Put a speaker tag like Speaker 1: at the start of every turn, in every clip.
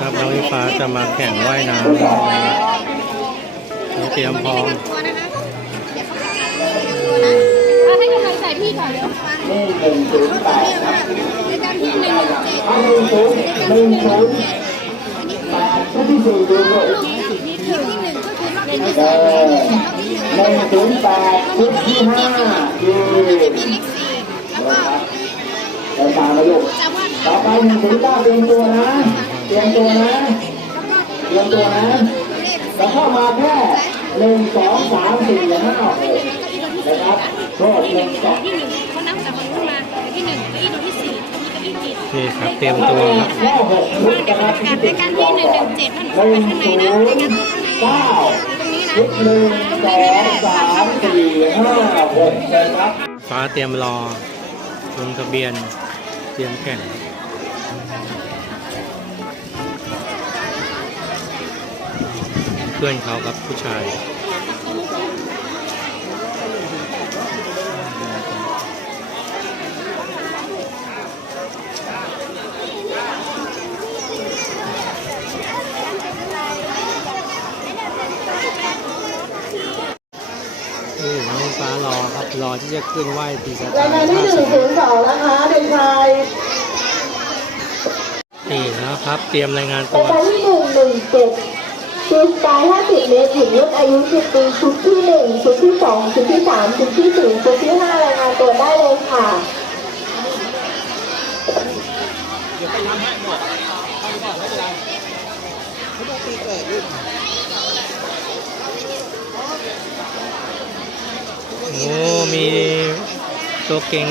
Speaker 1: ครับน้องอิฟ้าจะมาแข่งว่ายน้ำเตรียมพร้อม
Speaker 2: ตัวนะคะเดี๋ยวเขาประกาศตัวนะให้กำลังใจพี่ก่อนเร็ว
Speaker 3: นี่หนึ่งศูนย์ปดครับ
Speaker 2: ในการที่หนึ่งหนึ่งเจ็ด
Speaker 3: หนึ่งศูนย์หนึ่งศูนย์แปดชุดที่สี่ดูด้วย
Speaker 2: นี่คือที่หนึ่งก็คือเรียนที่
Speaker 3: เอ
Speaker 2: สอง
Speaker 3: อหนึ่งศูนย์แปดชุดที่ห้าดู
Speaker 2: มีเลขสี่แล้วก็
Speaker 3: เดินตามมาลูก
Speaker 2: จำว่า
Speaker 3: ต่อไปหนึ่งศูนย์เก้าเตรียมตัวนะ ตรียมตัวนะเตรียมตัวนะ
Speaker 2: เลข
Speaker 3: จะเข้ามาแค่หนึ่งสองสามสี่ห้าหกนะครับโทษหนึ่งสอง
Speaker 2: ที่หนึ่งเขานับจากคนนู้นมาที่หนึ่งที่ตัวที่สี่ที่ตัวที่สี่
Speaker 1: นี่ครับเตรียมตัวครับ
Speaker 3: แค่หกชุดนะครับ
Speaker 2: การในการที่หนึ่งหนึ่งเจ็ดมัน
Speaker 3: ห
Speaker 2: เข้าไป
Speaker 3: นึ่ง
Speaker 2: ข้างใน
Speaker 3: นะย์
Speaker 2: ในการตัวข้างในตรงนี้นะ
Speaker 3: ชุดหนึ่งสองสามสี่ห้าหกนะครับ
Speaker 1: ฟ้าเตรียมรอลงทะเบียนเตรียมแข่ง พื่อนเขาครับผู้ชายนี่น้องฟ้ารอครับรอที่จะขึ้นไหวปีศาจ
Speaker 4: รายงานที่หนึ่งศูนย์สองนะคะเด็กชาย
Speaker 1: นี่นะครับ เตรียมรายงานตั
Speaker 4: รายวการที่หนึ่งหนึ่งเจ็ด ชุดสายห้าสิบเมตรหญิงรุ่นอายุสิบปีชุดที่หนึ่งชุดที่สองชุดที่สามชุดที่สี่ชุดที่ห้ารายงานตัวได้เลยค่ะ
Speaker 1: โอ้มีตัวเก่ง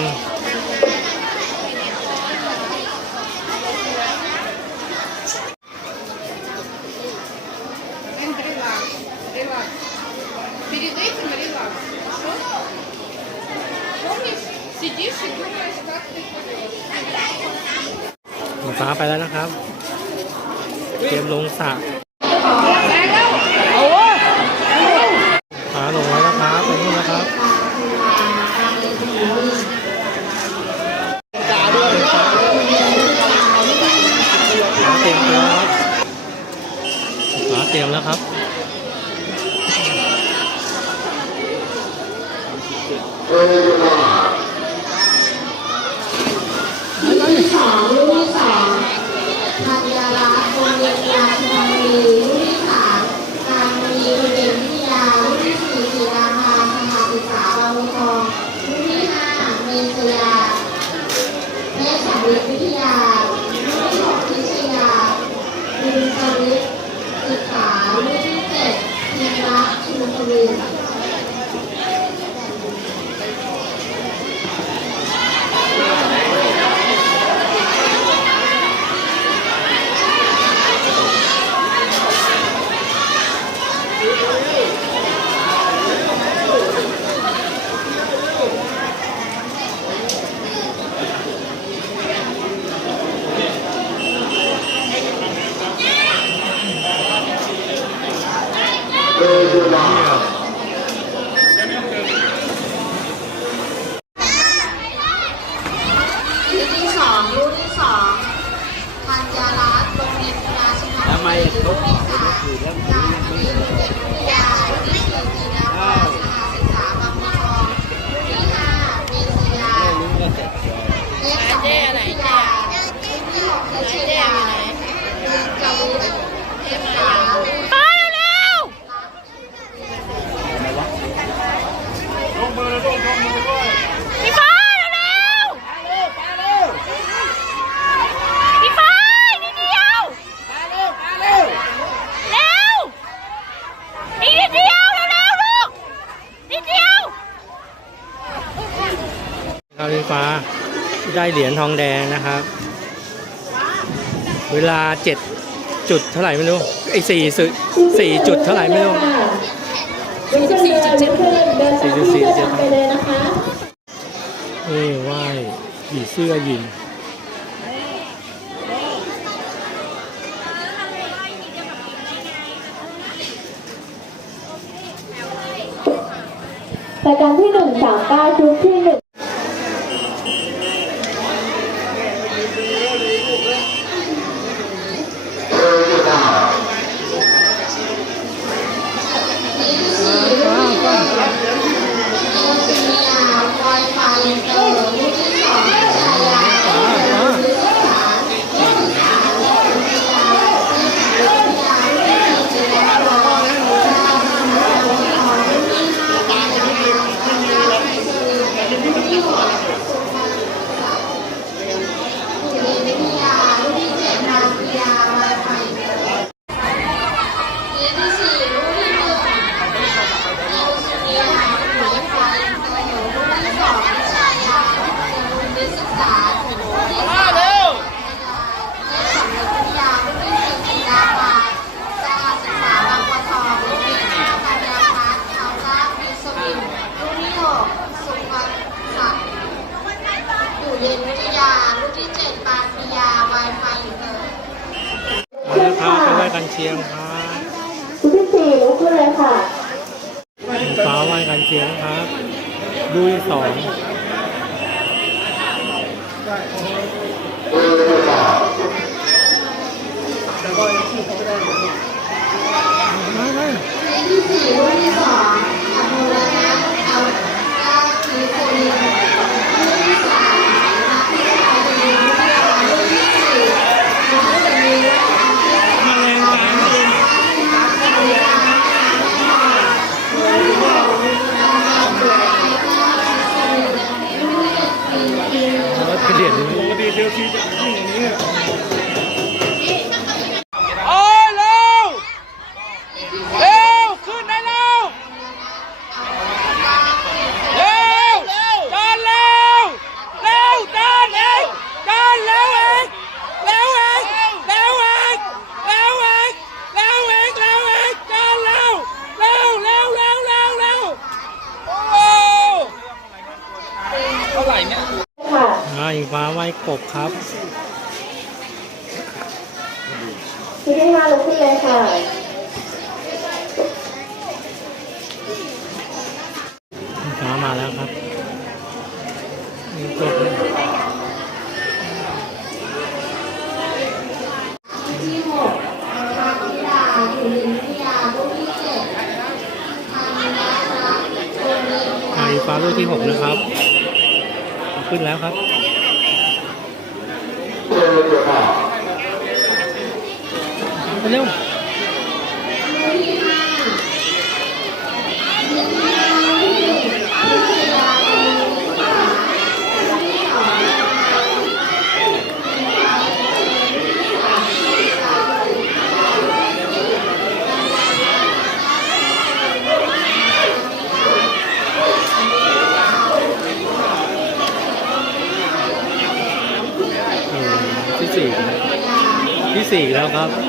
Speaker 1: ได้
Speaker 4: เหรียญท
Speaker 2: อ
Speaker 1: งแดงนะครับ เวลาเจ็ดจุดเท่าไหร่ไม่รู้ไอ้สี่สุดสี่จุดเท่าไหร่ไม่รู้
Speaker 4: สี่สิบสี่จุดเจ็ดเดินตามที่ประจำไปเลยนะคะ
Speaker 1: นี่ไหว้ผีเสื้อยิง
Speaker 4: รายการที่หนึ่งสามเก้าชุดที่
Speaker 1: ส
Speaker 2: ที่สี่
Speaker 1: รุ่นที่สองอนุรักษ์เอาเก้าสีโคล่นที่สาม ป
Speaker 5: ก
Speaker 1: ค
Speaker 2: รับ
Speaker 1: พี่ที่มาลุกขึ้นเลยค่ะ
Speaker 2: น้ามาแล้วครับนี่ก
Speaker 1: ดเลย
Speaker 2: อ่ายฟ้าลูกที่หกนะครับ ขึ้นแล้วครับ ไปเร็ว
Speaker 1: ที่สี่
Speaker 2: แล้วครับ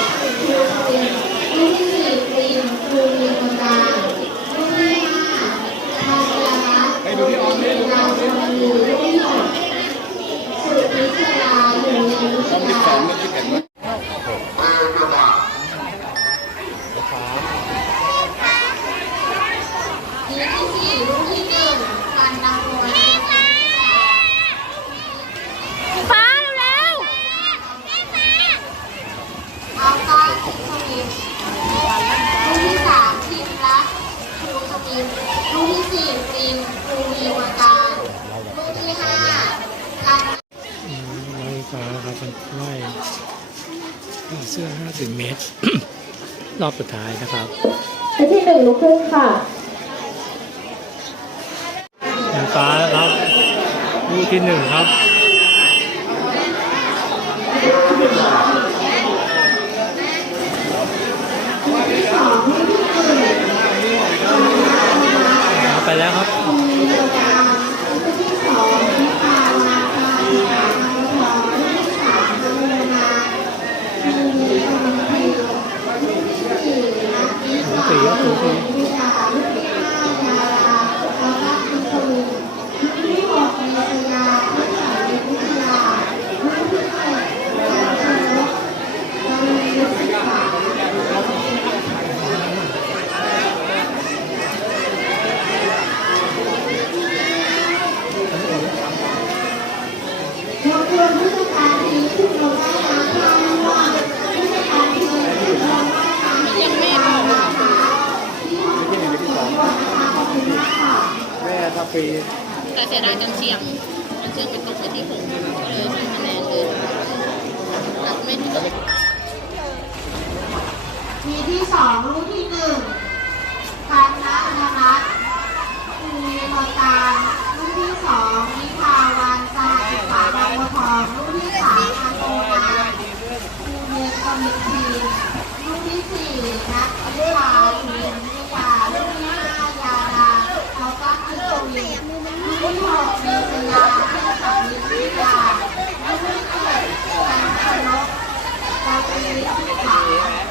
Speaker 6: รุ่
Speaker 2: นที่
Speaker 1: สี่กรีนครูมีคนกลางรุ่นที่ห้าทาสลารัตน์รุ่นที่ลาสุวรรณีรุ่นที่หกสุพิศราอยู่ในรุ่นที่สอง คนว่า
Speaker 2: ยเสื้อ50 เมตร รอบสุดท้ายนะครับ
Speaker 1: และที่หนึ่งลุกขึ้นค่ะ
Speaker 2: นางฟ้ารับผู้ที่หนึ่งครับไปแล้วครับ
Speaker 1: แม่ทั
Speaker 5: บปี
Speaker 6: แต่เสียดายจังเชียงมันเชียงเป็นตกไปที่ผมก็เลยให้คะแนนเลยแต่ไม่ถึง
Speaker 1: ทีที่สองลูกที่หนึ่งพันนะธนัทภูมิพการลูกที่สองนิพาวันสหศึกษาบางบัวทองลูกที่สามอันโตนาภูเรียนกมิตทีลูกที่สี่นัทวิชาภูมิวิทยาลูกที่ห้ายาดาเขาก็คือโควิดลูก ที่ห